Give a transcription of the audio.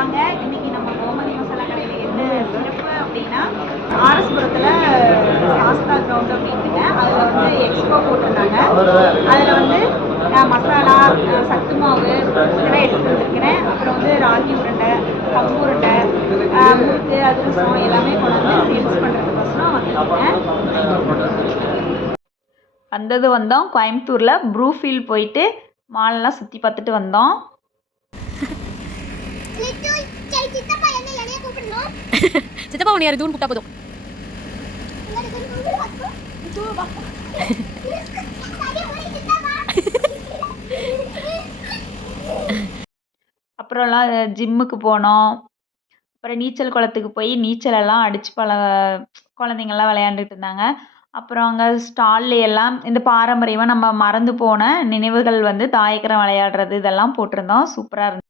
வாங்க இன்னைக்கு நம்ம கோமதி மசாலா கடையில் என்ன சிறப்பு அப்படின்னா ஆர்எஸ்புரத்தில் சாஸ்தா கிரவுண்ட் அப்படின்ட்டுங்க அதில் வந்து எக்ஸ்போ போட்டிருந்தாங்க. அதில் வந்து மசாலா சத்து மாவு இதெல்லாம் எடுத்துகிட்டு வந்திருக்கிறேன். அப்புறம் வந்து ராகி உருண்டை, கம்பு உருண்டை, முறுக்கு, அதிரசம் எல்லாமே கொண்டு வந்து சேல்ஸ் பண்ணுறதுக்கோசரம் வந்துருக்கேன். வந்தோம் கோயம்புத்தூரில் ப்ரூஃபீல்ட் போயிட்டு மாலெல்லாம் சுற்றி பார்த்துட்டு வந்தோம். சித்தப்பா உன்னை யார் தூண் கூப்பிட்டா போதும். அப்புறம்லாம் ஜிம்முக்கு போனோம். அப்புறம் நீச்சல் குளத்துக்கு போய் நீச்சலெல்லாம் அடித்து குழந்தைங்கள்லாம் விளையாண்டுட்டு இருந்தாங்க. அப்புறம் அங்கே ஸ்டால்ல எல்லாம் இந்த பாரம்பரியமாக நம்ம மறந்து போன நினைவுகள் வந்து தாயக்கரம் விளையாடுறது இதெல்லாம் போட்டிருந்தோம். சூப்பராக இருந்துச்சு.